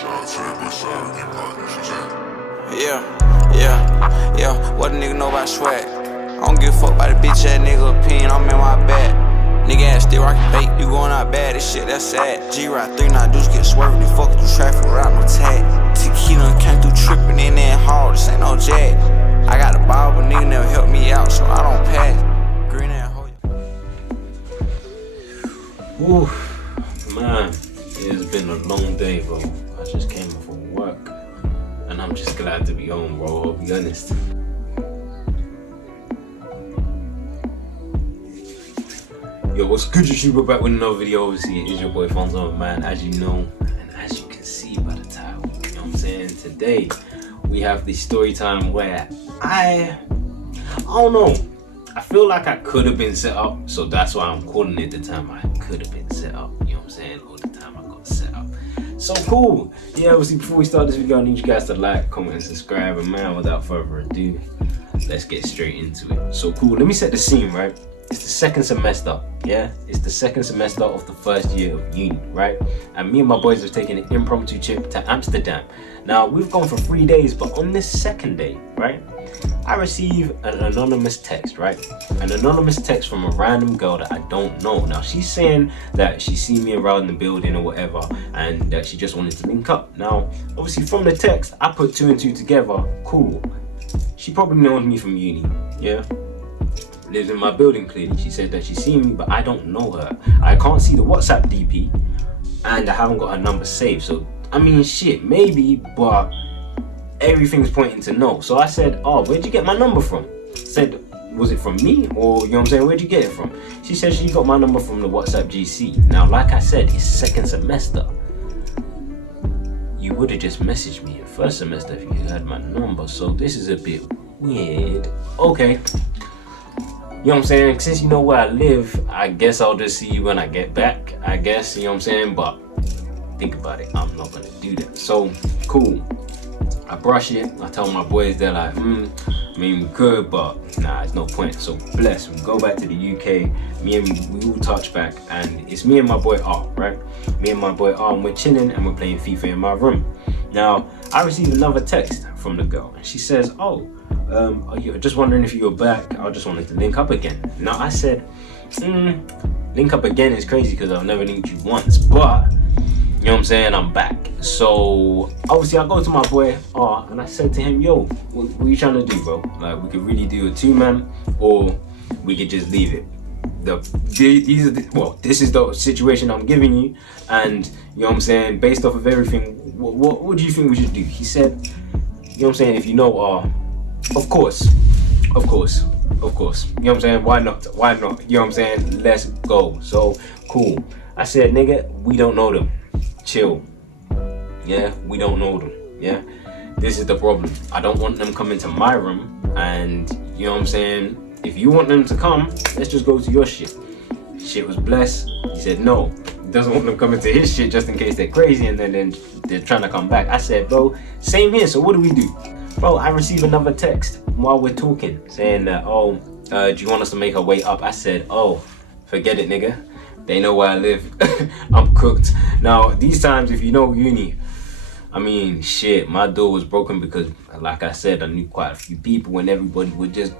Yeah. What a nigga know about swag? I don't give a fuck about the bitch ass nigga opinion, I'm in my bag. Nigga ass still rockin' bait, you going out bad, this shit that's sad. G-Ride 3-9 dudes get swerving, they fuckin' through traffic without no tag. Tequila came through trippin' in that hall, this ain't no jag. I got the ball, but nigga never help me out, so I don't pass. Green ass hoe. Ooh, man, it's been a long day, bro. I just came off of work, and I'm just glad to be home, bro, I'll be honest. Yo, what's good, YouTube? We're back with another video. Obviously, it is your boy Funzo, man, as you know, and as you can see by the title, you know what I'm saying? Today, we have the story time where I don't know, I feel like I could have been set up, so that's why I'm calling it the time I could have been set up, you know what I'm saying? Or the time I got set up. So cool. Yeah, obviously, before we start this video, I need you guys to like, comment, and subscribe, and man, without further ado, let's get straight into it. So cool, let me set the scene, right? It's the second semester, yeah? It's the second semester of the first year of uni, right? And me and my boys have taken an impromptu trip to Amsterdam. Now, we've gone for 3 days, but on this second day, right, I receive an anonymous text, right? An anonymous text from a random girl that I don't know. Now, she's saying that she's seen me around the building or whatever, and that she just wanted to link up. Now, obviously from the text, I put 2 and 2 together. Cool. She probably knows me from uni, yeah? Lives in my building clearly. She said that she's seen me, but I don't know her. I can't see the WhatsApp DP, and I haven't got her number saved. So, I mean, shit, maybe, but everything's pointing to no. So I said, oh, where'd you get my number from? Said, was it from me? Or, you know what I'm saying, where'd you get it from? She said she got my number from the WhatsApp GC. Now, like I said, it's second semester. You would have just messaged me in first semester if you had my number. So this is a bit weird. Okay. You know what I'm saying? Since you know where I live, I guess I'll just see you when I get back. I guess, you know what I'm saying? But think about it, I'm not gonna do that. So, cool. I brush it. I tell my boys, they're like, I mean, we could, but nah, it's no point. So, bless. We go back to the UK. We all touch back. And it's me and my boy R, right? Me and my boy R, and we're chilling and we're playing FIFA in my room. Now, I received another text from the girl. And she says, oh, just wondering if you were back. I just wanted to link up again. Now I said, link up again is crazy because I've never linked you once, but you know what I'm saying, I'm back. So obviously I go to my boy and I said to him, yo, what are you trying to do, bro? Like, we could really do a 2-man, or we could just leave it. This is the situation I'm giving you, and you know what I'm saying, based off of everything, what do you think we should do? He said, you know what I'm saying, if you know of course. You know what I'm saying? Why not? You know what I'm saying? Let's go. So, cool. I said, nigga, we don't know them. Chill. Yeah, we don't know them. Yeah? This is the problem. I don't want them coming to my room, and, you know what I'm saying? If you want them to come, let's just go to your shit. Shit was blessed. He said, no. He doesn't want them coming to his shit just in case they're crazy and then they're trying to come back. I said, bro, same here. So what do we do? Bro, I received another text while we're talking saying that, do you want us to make our way up? I said, oh, forget it, nigga. They know where I live. I'm cooked. Now, these times, if you know uni, I mean, shit, my door was broken because, like I said, I knew quite a few people and everybody was just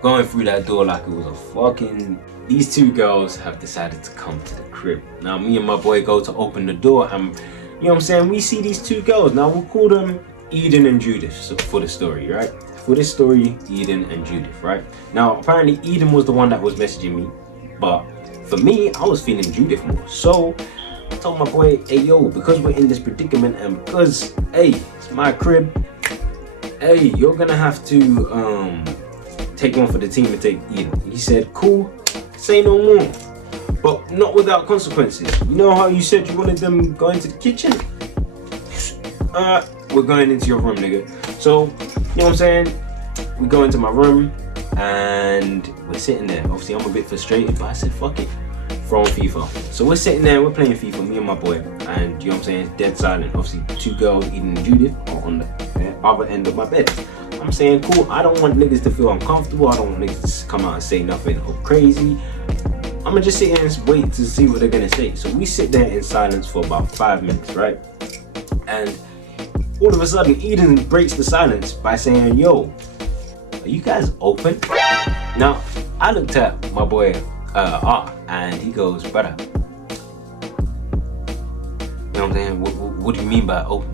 going through that door like it was a fucking... These 2 girls have decided to come to the crib. Now, me and my boy go to open the door and, you know what I'm saying, we see these 2 girls. Now, we'll call them Eden and Judith, so for the story, right? For this story, Eden and Judith, right? Now, apparently Eden was the one that was messaging me, but for me, I was feeling Judith more. So I told my boy, hey, yo, because we're in this predicament and because, hey, it's my crib, hey, you're gonna have to take one for the team and take Eden. He said, cool, say no more, but not without consequences. You know how you said you wanted them going to the kitchen? We're going into your room, nigga. So, you know what I'm saying? We go into my room and we're sitting there. Obviously, I'm a bit frustrated, but I said, fuck it. Throwing FIFA. So we're sitting there, we're playing FIFA, me and my boy. And, you know what I'm saying? Dead silent. Obviously, 2 girls, Eden and Judith, are on the other end of my bed. I'm saying, cool, I don't want niggas to feel uncomfortable. I don't want niggas to come out and say nothing crazy. I'm gonna just sit here and wait to see what they're gonna say. So we sit there in silence for about 5 minutes, right? And all of a sudden, Eden breaks the silence by saying, yo, are you guys open? Now, I looked at my boy R, and he goes, brother, you know what I'm saying? What do you mean by open?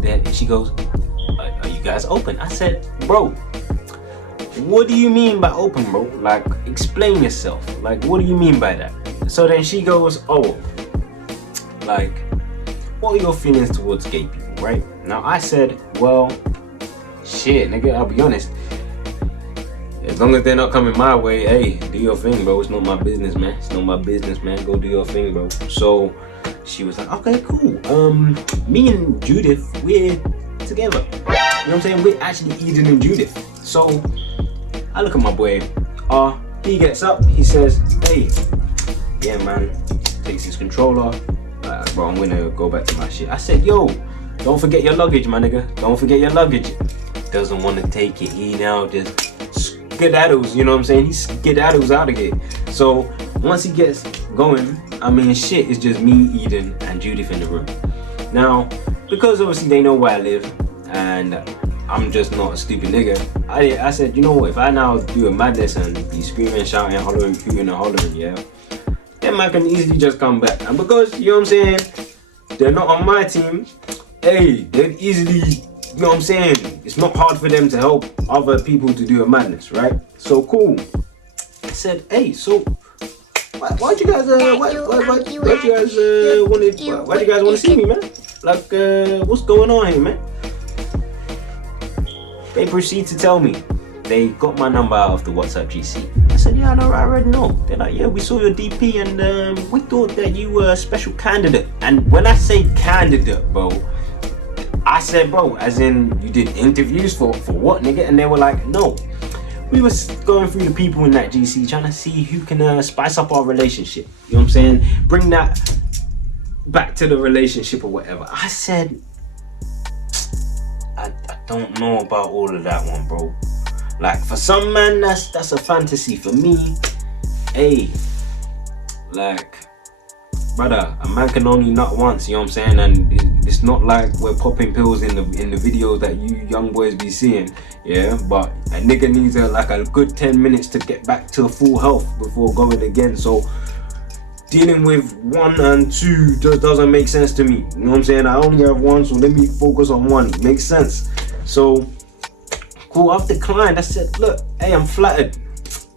Then she goes, are you guys open? I said, bro, what do you mean by open, bro? Like, explain yourself. Like, what do you mean by that? So then she goes, oh, like, what are your feelings towards gay people, right? Now I said, well, shit, nigga, I'll be honest. As long as they're not coming my way, hey, do your thing, bro. It's not my business, man. It's not my business, man. Go do your thing, bro. So she was like, okay, cool. Me and Judith, we're together. You know what I'm saying? We're actually Eden and Judith. So I look at my boy, he gets up, he says, hey, yeah, man, takes his controller. Bro, I'm gonna go back to my shit. I said, yo, don't forget your luggage, my nigga. Don't forget your luggage. Doesn't want to take it. He now just skedaddles, you know what I'm saying? He skedaddles out of here. So once he gets going, I mean, shit, it's just me, Eden, and Judith in the room. Now, because obviously they know where I live, and I'm just not a stupid nigga, I said, you know what, if I now do a madness and be screaming, shouting, hollering, hooting, and hollering, yeah, then I can easily just come back. And because, you know what I'm saying, they're not on my team, hey, they'd easily, you know what I'm saying, it's not hard for them to help other people to do a madness, right? So cool. I said, hey, so why'd you guys want to see me, man? Like, what's going on here, man? They proceed to tell me they got my number out of the WhatsApp GC. I said, yeah, I know, I already know. They're like, yeah, we saw your DP and we thought that you were a special candidate. And when I say candidate, bro, I said, bro, as in you did interviews for what, nigga? And they were like, no. We was going through the people in that GC trying to see who can spice up our relationship. You know what I'm saying? Bring that back to the relationship or whatever. I said, I don't know about all of that one, bro. Like, for some man, that's a fantasy. For me, hey, like, brother, a man can only nut once, you know what I'm saying? And it's not like we're popping pills in the videos that you young boys be seeing, yeah? But a nigga needs like a good 10 minutes to get back to full health before going again. So dealing with 1 and 2 just doesn't make sense to me. You know what I'm saying? I only have 1, so let me focus on 1. It makes sense. So cool, I've declined. I said, look, hey, I'm flattered.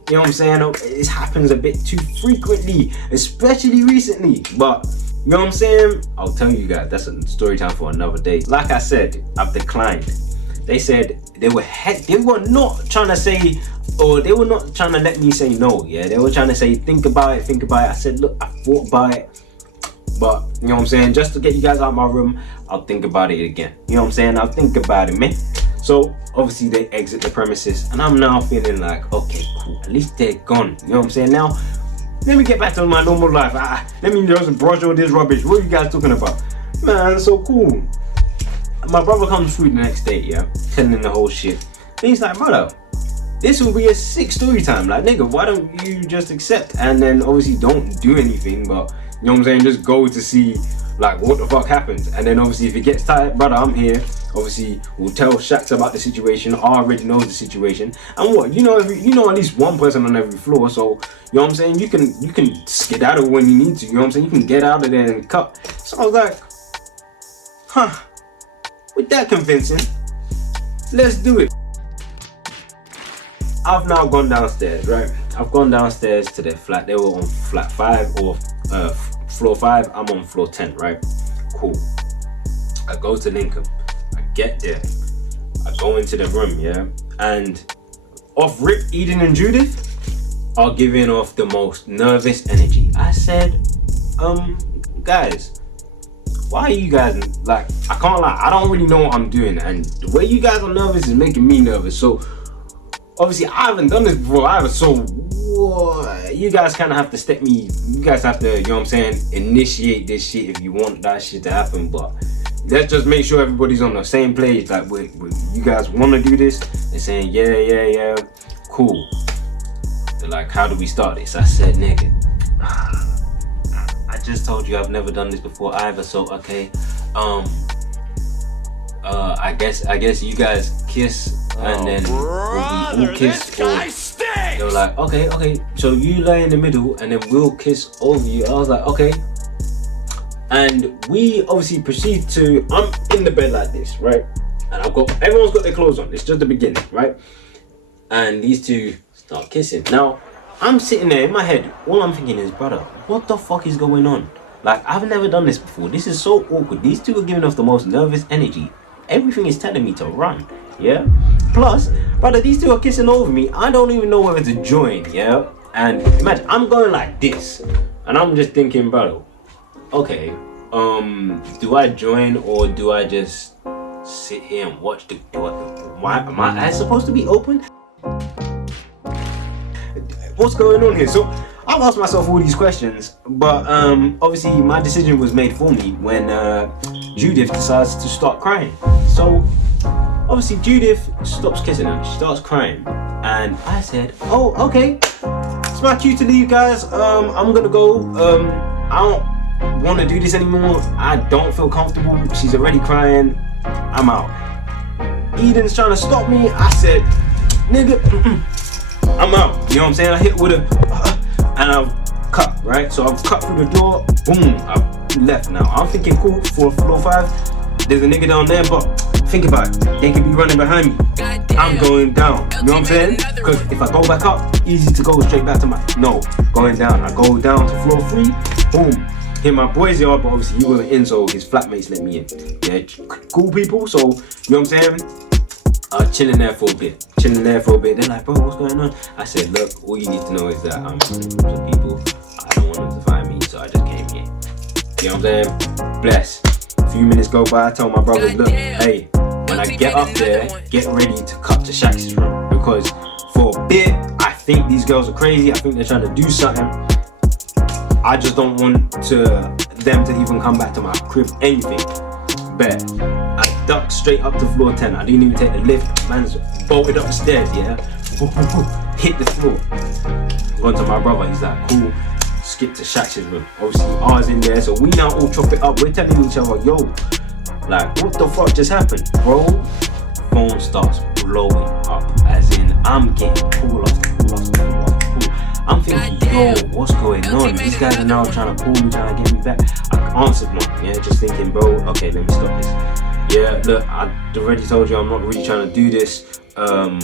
You know what I'm saying? It happens a bit too frequently, especially recently. But you know what I'm saying? I'll tell you guys, that's a story time for another day. Like I said, I've declined. They said they were not trying to say, or they were not trying to let me say no. Yeah, they were trying to say, think about it, think about it. I said, look, I thought about it, but you know what I'm saying? Just to get you guys out of my room, I'll think about it again. You know what I'm saying? I'll think about it, man. So obviously they exit the premises, and I'm now feeling like, okay, cool, at least they're gone. You know what I'm saying? Now, let me get back to my normal life. Let me just brush all this rubbish. What are you guys talking about? Man, so cool. My brother comes through the next day, yeah, telling the whole shit. And he's like, brother, this will be a sick story time. Like, nigga, why don't you just accept? And then obviously don't do anything, but you know what I'm saying? Just go to see like what the fuck happens. And then obviously if it gets tight, brother, I'm here. Obviously we'll tell Shax about the situation. I already knows the situation. And what, you know at least one person on every floor. So you know what I'm saying? You can skedaddle when you need to. You know what I'm saying? You can get out of there and cut. So I was like, huh, with that convincing, let's do it. I've now gone downstairs, right? I've gone downstairs to their flat. They were on flat 5 or floor 5. I'm on floor 10, right? Cool. I go to Lincoln. I get there. I go into the room, yeah? And off rip, Eden and Judith are giving off the most nervous energy. I said, guys, why are you guys, like, I can't lie, I don't really know what I'm doing. And the way you guys are nervous is making me nervous. So obviously I haven't done this before either, so you guys kind of have to you guys have to, you know what I'm saying, initiate this shit if you want that shit to happen. But let's just make sure everybody's on the same page. Like, you guys want to do this? They're saying, yeah, cool. They're like, how do we start this? I said, nigga, I just told you I've never done this before either, so okay, I guess you guys kiss and then we all kiss. They were like, okay, so you lay in the middle and then we'll kiss over you. I was like, okay. And we obviously proceed to, I'm in the bed like this, right? And everyone's got their clothes on. It's just the beginning, right? And these two start kissing. Now, I'm sitting there in my head. All I'm thinking is, brother, what the fuck is going on? Like, I've never done this before. This is so awkward. These two are giving off the most nervous energy. Everything is telling me to run, yeah? Plus, brother, these two are kissing over me. I don't even know whether to join, yeah? And imagine, I'm going like this. And I'm just thinking, brother, okay, do I join or do I just sit here and watch the door? Why am my eyes supposed to be open? What's going on here? So I've asked myself all these questions, but obviously my decision was made for me when Judith decides to start crying. So obviously Judith stops kissing her, she starts crying, and I said, oh, okay, it's my cue to leave, guys. I'm gonna go. I don't want to do this anymore. I don't feel comfortable. She's already crying. I'm out. Eden's trying to stop me. I said, nigga, I'm out. You know what I'm saying? I hit with and I've cut, right? So I've cut through the door. Boom, I've left now. I'm thinking, cool, for floor 5, there's a nigga down there, but think about it. They could be running behind me. I'm going down. You know what I'm saying? Because if I go back up, easy to go straight back to my... No, going down. I go down to floor 3. Boom. Hit my boy's yard, but obviously he wasn't in, so his flatmates let me in. Yeah, cool people. So, you know what I'm saying? Chilling there for a bit. They're like, bro, what's going on? I said, look, all you need to know is that I'm running with some people. I don't want them to find me, so I just came here. You know what I'm saying? Bless. A few minutes go by, I tell my brother, look, hey, when I get up there, get ready to cut to Shaq's room. Because for a bit, I think these girls are crazy. I think they're trying to do something. I just don't want them to even come back to my crib, anything. Bet. I ducked straight up to floor 10. I didn't even take the lift. Man's bolted up the stairs, yeah? Hit the floor. Gone to my brother, he's like, cool. Skip to Shaq's room. Obviously, ours in there, so we now all chop it up. We're telling each other, yo, like, what the fuck just happened? Bro, phone starts blowing up. As in, I'm getting pull off. I'm thinking, yo, what's going on? These guys are now trying to pull me, trying to get me back. I answered one, yeah, just thinking, bro, okay, let me stop this. Yeah, look, I already told you I'm not really trying to do this. I'm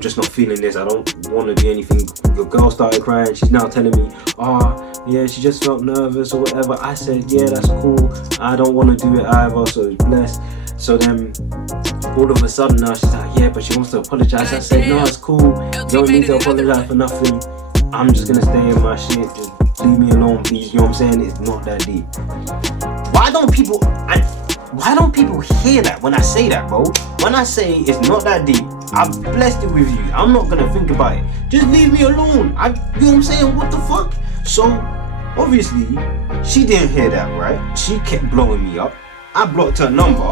just not feeling this. I don't want to do anything. The girl started crying. She's now telling me, yeah, she just felt nervous or whatever. I said, yeah, that's cool. I don't want to do it either, so it's blessed. So then, all of a sudden now she's like, yeah, but she wants to apologize. I said, no, it's cool. You don't need to apologize for nothing. I'm just gonna stay in my shit. Just leave me alone, please. You know what I'm saying? It's not that deep. Why don't people hear that when I say that, bro? When I say it's not that deep, I've blessed it with you. I'm not gonna think about it. Just leave me alone. You know what I'm saying? What the fuck? So, obviously, she didn't hear that, right? She kept blowing me up. I blocked her number.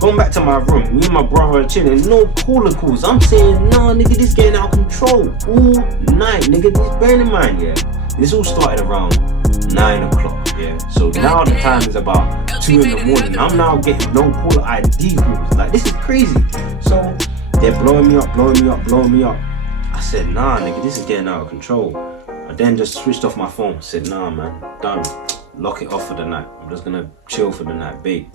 Going back to my room, me and my brother are chilling, no caller calls. I'm saying, nah, nigga, this getting out of control all night, nigga. This, bear in mind, yeah, this all started around 9 o'clock, yeah. So now the time is about 2 in the morning. I'm now getting no caller ID calls. Like, this is crazy. So they're blowing me up. I said, nah, nigga, this is getting out of control. I then just switched off my phone. Said, nah, man, done. Lock it off for the night. I'm just gonna chill for the night, babe.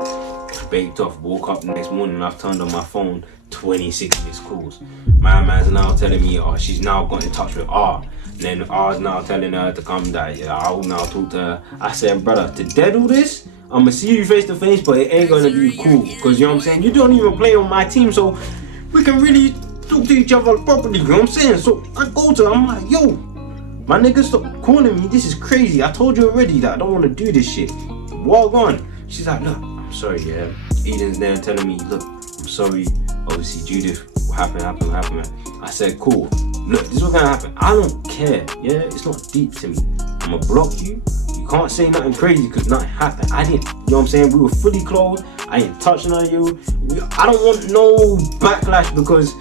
Baked off, woke up the next morning, I've turned on my phone, 26 missed calls. My man's now telling me, she's now got in touch with R. Then R's now telling her to come down. Yeah, I will now talk to her. I said, brother, to dead all this, I'ma see you face to face, but it ain't gonna be cool. Cause you know what I'm saying? You don't even play on my team, so we can really talk to each other properly, you know what I'm saying? So I go to her, I'm like, yo, my nigga, stop calling me, this is crazy. I told you already that I don't wanna do this shit. Walk on. She's like, look, sorry, yeah. Eden's there telling me, look, I'm sorry. Obviously, Judith, what happened, man. I said, cool. Look, this is what's gonna happen. I don't care, yeah? It's not deep to me. I'm gonna block you. You can't say nothing crazy because nothing happened. I didn't, you know what I'm saying? We were fully clothed. I ain't touching on you. I don't want no backlash because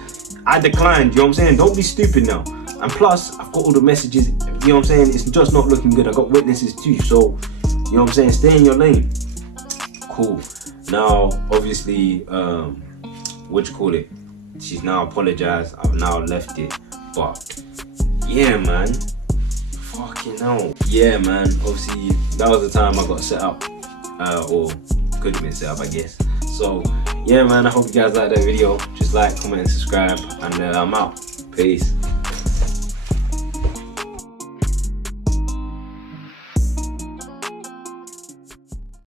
I declined, you know what I'm saying? Don't be stupid now. And plus, I've got all the messages, you know what I'm saying? It's just not looking good. I got witnesses too, so, you know what I'm saying? Stay in your lane. cool. Now, obviously, what you call it? She's now apologized. I've now left it. But yeah, man. Fucking hell. Yeah, man. Obviously, that was the time I got set up. Or could have been set up, I guess. So yeah, man. I hope you guys liked that video. Just like, comment, and subscribe. And I'm out. Peace.